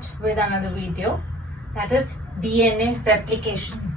start with another video, that is DNA replication.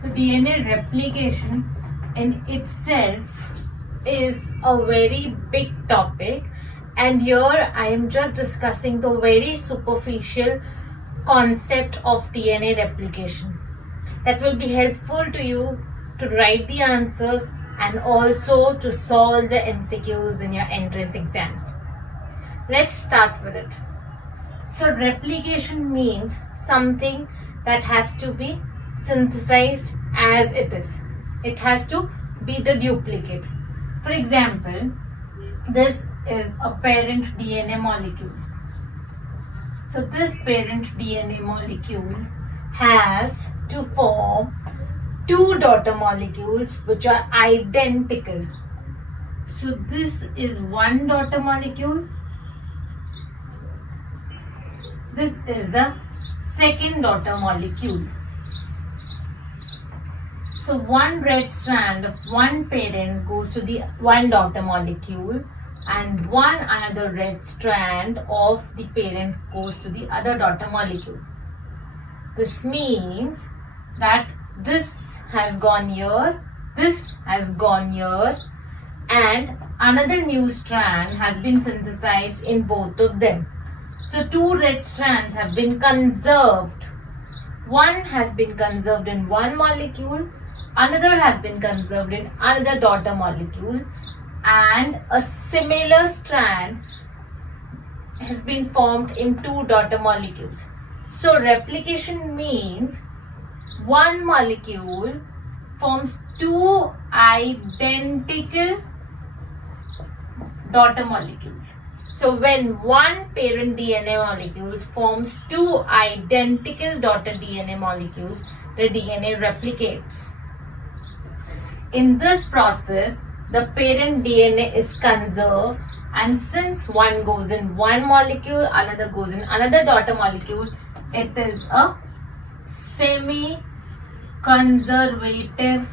So DNA replication in itself is a very big topic, and here I am just discussing the very superficial concept of DNA replication that will be helpful to you to write the answers and also to solve the MCQs in your entrance exams. Let's start with it. So replication means something that has to be synthesized as it is. It has to be the duplicate. For example, this is a parent DNA molecule. So this parent DNA molecule has to form two daughter molecules which are identical. So this is one daughter molecule. This is the second daughter molecule. So one red strand of one parent goes to the one daughter molecule, and one another red strand of the parent goes to the other daughter molecule. This means that this has gone here, this has gone here, and another new strand has been synthesized in both of them. So two red strands have been conserved. One has been conserved in one molecule, another has been conserved in another daughter molecule, and a similar strand has been formed in two daughter molecules. So replication means one molecule forms two identical daughter molecules. So when one parent DNA molecule forms two identical daughter DNA molecules, the DNA replicates. In this process, the parent DNA is conserved, and since one goes in one molecule, another goes in another daughter molecule, it is a semi-conservative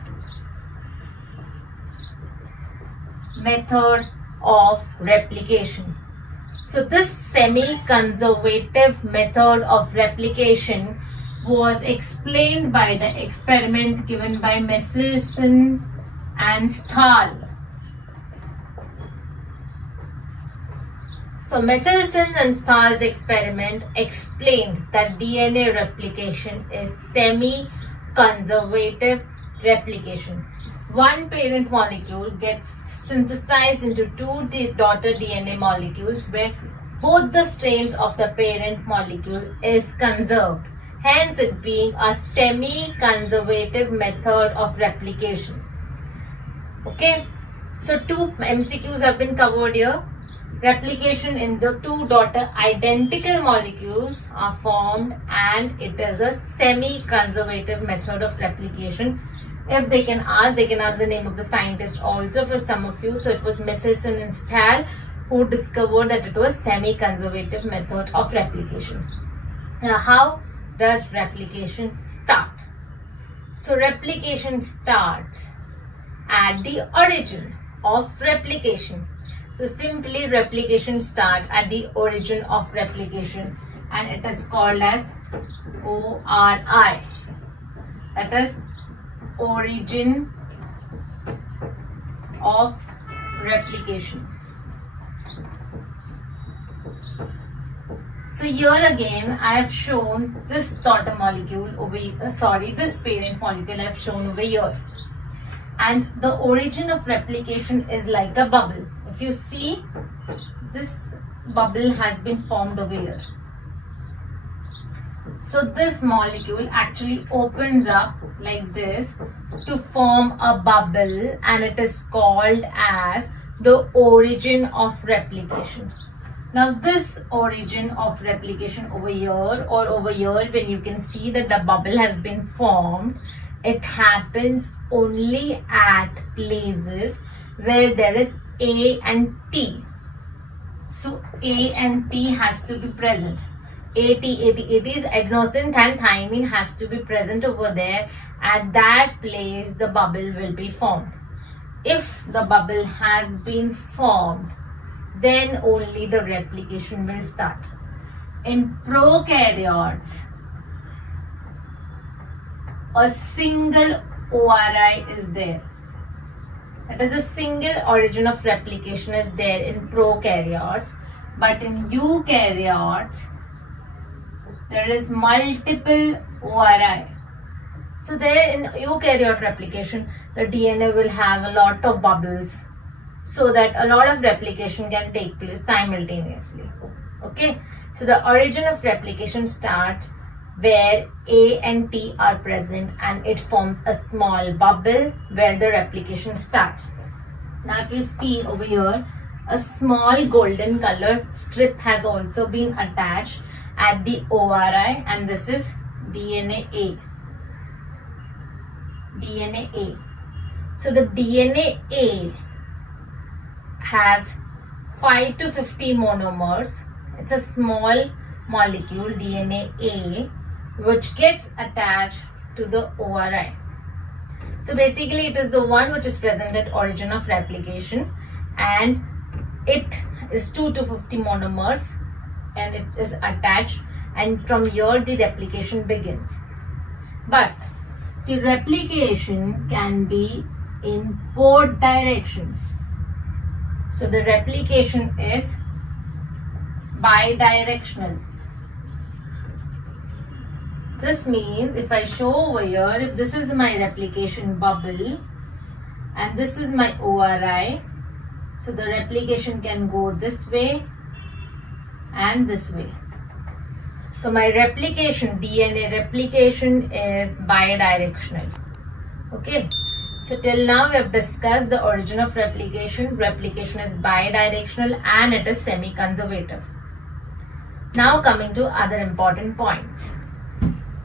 method of replication. So this semi-conservative method of replication was explained by the experiment given by Michelson and Stahl. So Michelson and Stahl's experiment explained that DNA replication is semi-conservative replication. One parent molecule gets synthesized into two daughter DNA molecules where both the strains of the parent molecule is conserved, hence it being a semi-conservative method of replication. Okay, so two MCQs have been covered here. Replication in the two daughter identical molecules are formed, and it is a semi-conservative method of replication. If they can ask the name of the scientist also for some of you. So it was Michelson and Stahl who discovered that it was semi-conservative method of replication. Now how does replication start? So replication starts at the origin of replication. So simply replication starts at the origin of replication, and it is called as ORI. That is origin of replication. So here again I have shown this daughter molecule over here, this parent molecule I have shown over here, and the origin of replication is like a bubble. If you see, this bubble has been formed over here. So this molecule actually opens up like this to form a bubble, and it is called as the origin of replication. Now this origin of replication over here or over here, when you can see that the bubble has been formed, it happens only at places where there is A and T. So A and T has to be present. AT is adenosine and thymine has to be present over there. At that place the bubble will be formed. If the bubble has been formed, then only the replication will start. In prokaryotes, a single ORI is there. That is, a single origin of replication is there in prokaryotes, but in eukaryotes, there is multiple ORI. So there in eukaryote replication, the DNA will have a lot of bubbles so that a lot of replication can take place simultaneously. Okay, so the origin of replication starts where A and T are present and it forms a small bubble where the replication starts. Now if you see over here, a small golden color strip has also been attached at the ORI, and this is DNA A. DNA A. So the DNA A has 5 to 50 monomers. It's a small molecule, DNA A, which gets attached to the ORI. So basically it is the one which is present at origin of replication, and it is 2 to 50 monomers and it is attached, and from here the replication begins. But the replication can be in both directions. So the replication is bidirectional. This means if I show over here, if this is my replication bubble and this is my ORI, so the replication can go this way and this way. So my replication, DNA replication is bidirectional. Okay. So till now we have discussed the origin of replication. Replication is bidirectional and it is semi-conservative. Now coming to other important points.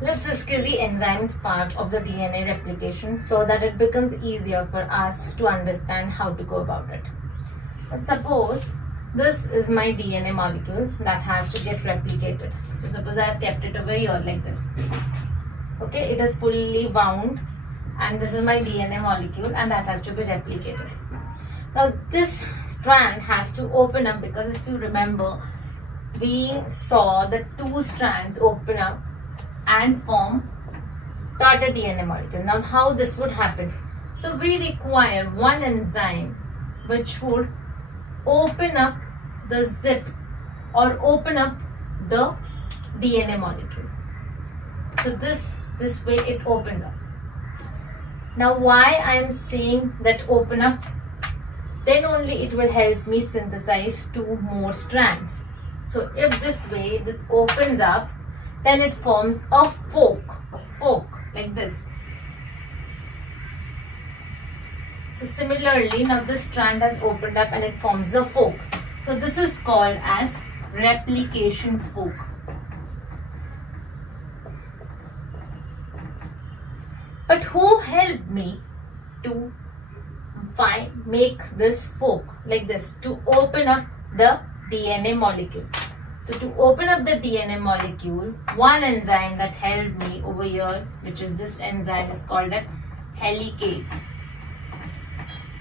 Let's discuss the enzymes part of the DNA replication so that it becomes easier for us to understand how to go about it. Suppose this is my DNA molecule that has to get replicated. So suppose I have kept it over here like this. Okay, it is fully bound and this is my DNA molecule and that has to be replicated. Now this strand has to open up, because if you remember, we saw the two strands open up and form daughter DNA molecule. Now how this would happen? So we require one enzyme which would open up the zip or open up the DNA molecule. So this way it opened up. Now why I am saying that open up? Then only it will help me synthesize two more strands. So if this way this opens up, then it forms a fork like this. So similarly, now this strand has opened up and it forms a fork. So this is called as replication fork. But who helped me to make this fork like this, to open up the DNA molecule? So to open up the DNA molecule, one enzyme that helped me over here, which is this enzyme, is called as helicase.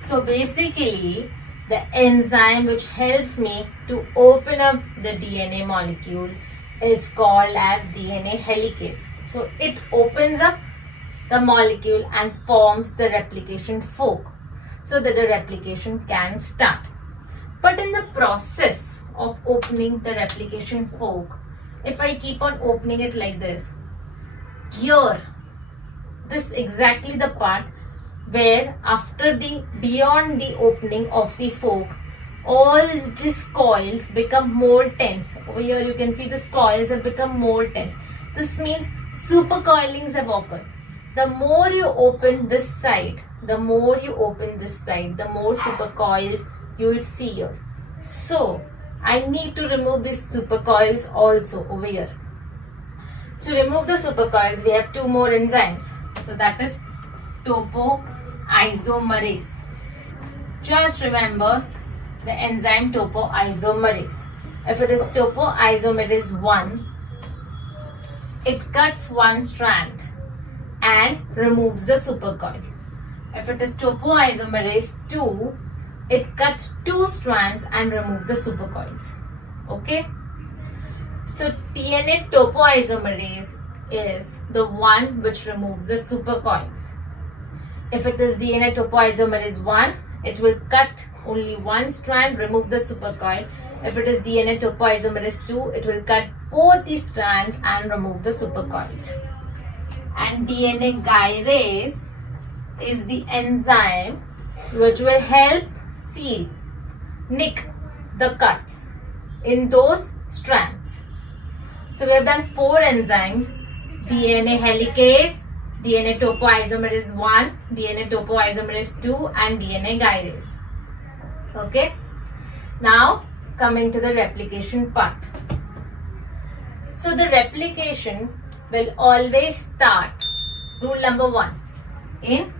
So basically, the enzyme which helps me to open up the DNA molecule is called as DNA helicase. So it opens up the molecule and forms the replication fork so that the replication can start. But in the process of opening the replication fork, if I keep on opening it like this, here, this exactly the part where after beyond the opening of the fork, all these coils become more tense. Over here you can see these coils have become more tense. This means supercoilings have occurred. The more you open this side, the more supercoils you will see here. So I need to remove these supercoils also over here. To remove the supercoils, we have two more enzymes. So that is topoisomerase. Just remember the enzyme topoisomerase. If it is topoisomerase 1, it cuts one strand and removes the supercoil. If it is topoisomerase 2, it cuts 2 strands and removes the supercoils. Okay. So DNA topoisomerase is the one which removes the supercoils. If it is DNA topoisomerase 1, it will cut only one strand, remove the supercoil. If it is DNA topoisomerase 2, it will cut both the strands and remove the supercoils. And DNA gyrase is the enzyme which will help seal, nick the cuts in those strands. So we have done 4 enzymes: DNA helicase, DNA topoisomerase 1, DNA topoisomerase 2 and DNA gyrase. Okay. Now coming to the replication part. So the replication will always start, rule number 1, in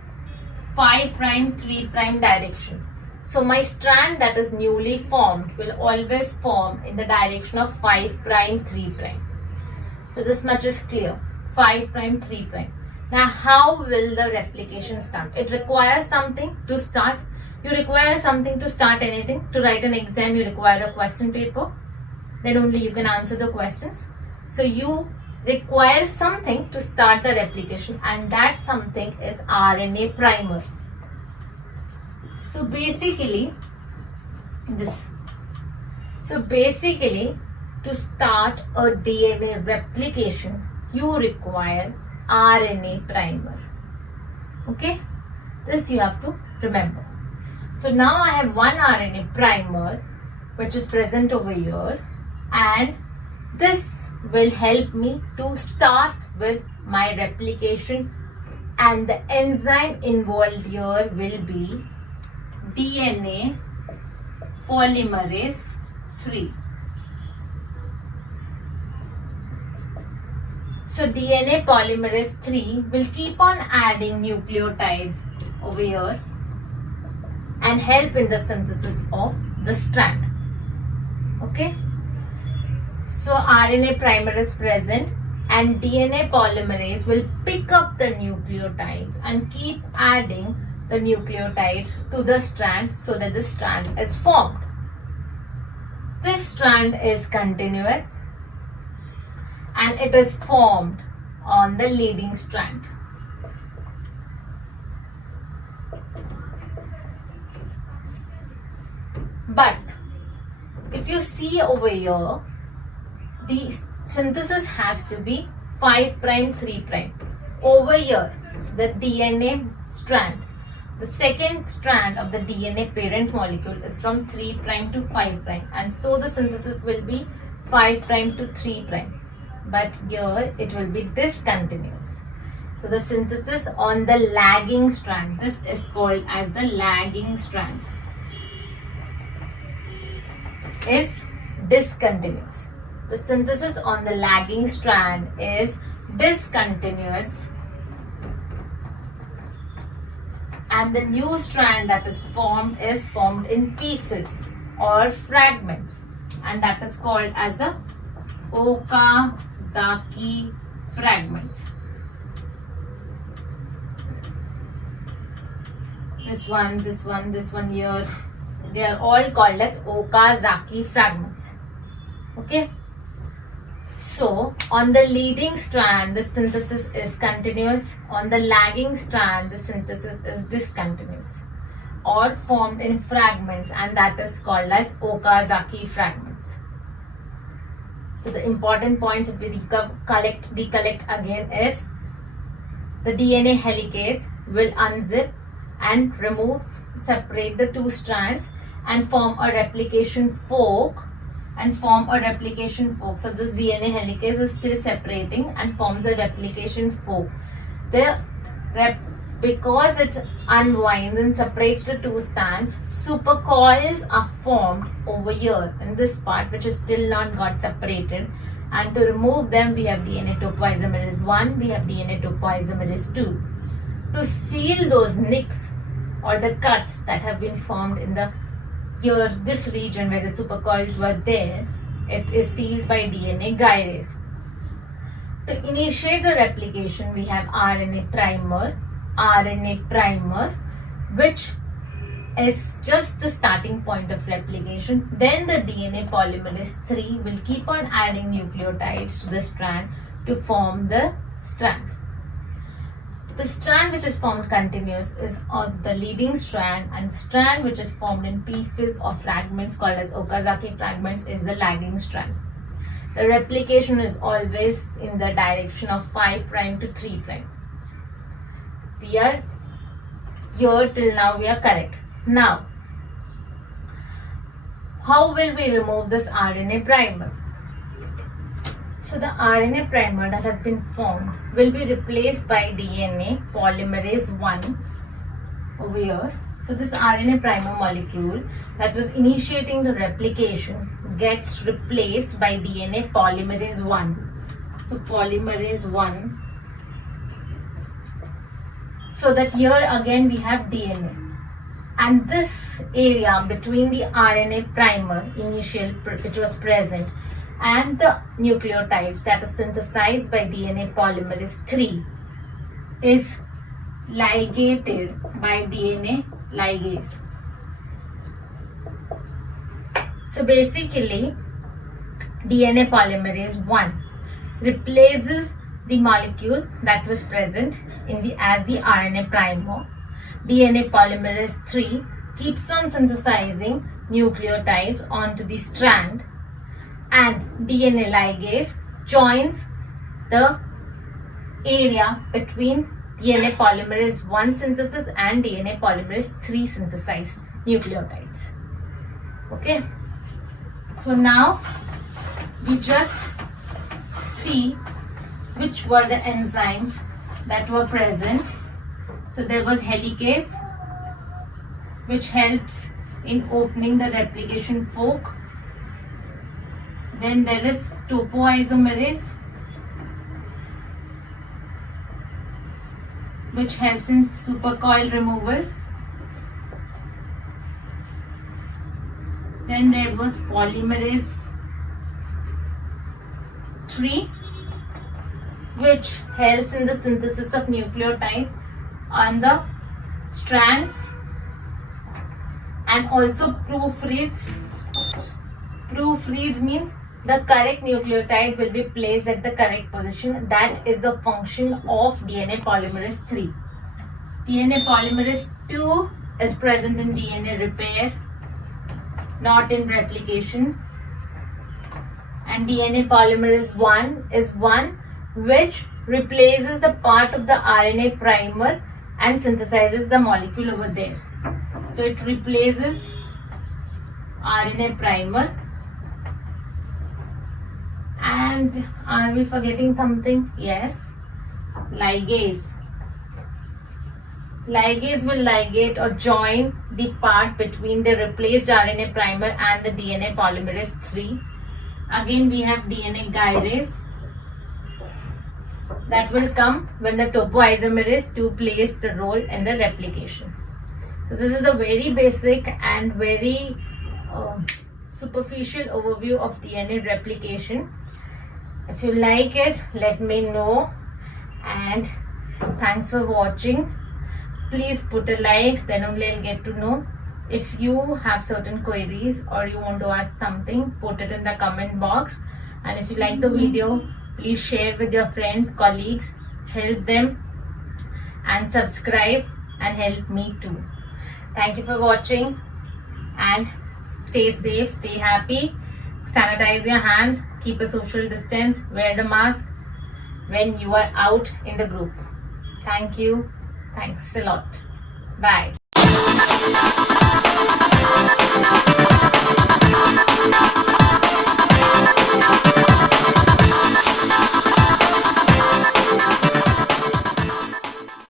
5 prime 3 prime direction. So my strand that is newly formed will always form in the direction of 5 prime 3 prime. So this much is clear. 5 prime 3 prime. Now how will the replication start? It requires something to start. You require something to start anything. To write an exam, you require a question paper. Then only you can answer the questions. So you require something to start the replication, and that something is RNA primer. So basically this. So basically to start a DNA replication, you require RNA primer. Okay, this you have to remember. So now I have one RNA primer which is present over here, and this will help me to start with my replication, and the enzyme involved here will be DNA polymerase 3. So DNA polymerase 3 will keep on adding nucleotides over here and help in the synthesis of the strand. Okay. So RNA primer is present, and DNA polymerase will pick up the nucleotides and keep adding the nucleotides to the strand so that the strand is formed. This strand is continuous and it is formed on the leading strand. But if you see over here, the synthesis has to be 5 prime 3 prime. Over here, the DNA strand, the second strand of the DNA parent molecule is from 3 prime to 5 prime, and so the synthesis will be 5 prime to 3 prime. But here it will be discontinuous. So the synthesis on the lagging strand, this is called as the lagging strand, is discontinuous. The synthesis on the lagging strand is discontinuous, and the new strand that is formed in pieces or fragments, and that is called as the Okazaki fragments. This one here, they are all called as Okazaki fragments. Okay. So on the leading strand, the synthesis is continuous. On the lagging strand, the synthesis is discontinuous or formed in fragments, and that is called as Okazaki fragments. So the important points if we recollect again is the DNA helicase will unzip and separate the 2 strands and form a replication fork. So this DNA helicase is still separating and forms a replication fork. Because it unwinds and separates the 2 strands, supercoils are formed over here in this part, which is still not got separated. And to remove them, we have DNA topoisomerase 1, we have DNA topoisomerase 2. To seal those nicks or the cuts that have been formed in this region where the supercoils were there, it is sealed by DNA gyrase. To initiate the replication, we have RNA primer, which is just the starting point of replication. Then the DNA polymerase 3 will keep on adding nucleotides to the strand to form the strand. The strand which is formed continuous is on the leading strand, and the strand which is formed in pieces or fragments called as Okazaki fragments is the lagging strand. The replication is always in the direction of 5' to 3'. We are here till now, we are correct. Now, how will we remove this RNA primer? So the RNA primer that has been formed will be replaced by DNA polymerase 1 over here. So this RNA primer molecule that was initiating the replication gets replaced by DNA polymerase 1. So polymerase 1. So that here again we have DNA. And this area between the RNA primer initial which was present and the nucleotides that are synthesized by DNA polymerase 3 is ligated by DNA ligase. So basically DNA polymerase 1 replaces the molecule that was present as the RNA primer. DNA polymerase 3 keeps on synthesizing nucleotides onto the strand, and DNA ligase joins the area between DNA polymerase 1 synthesis and DNA polymerase 3 synthesized nucleotides. Okay, so now we just see which were the enzymes that were present. So there was helicase, which helps in opening the replication fork. Then there is topoisomerase, which helps in supercoil removal. Then there was polymerase 3, which helps in the synthesis of nucleotides on the strands and also proofreads. Proofreads means the correct nucleotide will be placed at the correct position. That is the function of DNA polymerase 3. DNA polymerase 2 is present in DNA repair, not in replication. And DNA polymerase 1 is one which replaces the part of the RNA primer and synthesizes the molecule over there. So it replaces RNA primer. And are we forgetting something? Yes, ligase. Ligase will ligate or join the part between the replaced RNA primer and the DNA polymerase 3. Again we have DNA gyrase that will come when the topoisomerase 2 plays the role in the replication. So this is a very basic and very superficial overview of DNA replication. If you like it, let me know, and thanks for watching. Please put a like, then only I'll get to know. If you have certain queries or you want to ask something, put it in the comment box. And if you like the video, please share with your friends, colleagues, help them, and subscribe and help me too. Thank you for watching, and stay safe, stay happy, sanitize your hands, keep a social distance, wear the mask when you are out in the group. Thank you. Thanks a lot. Bye.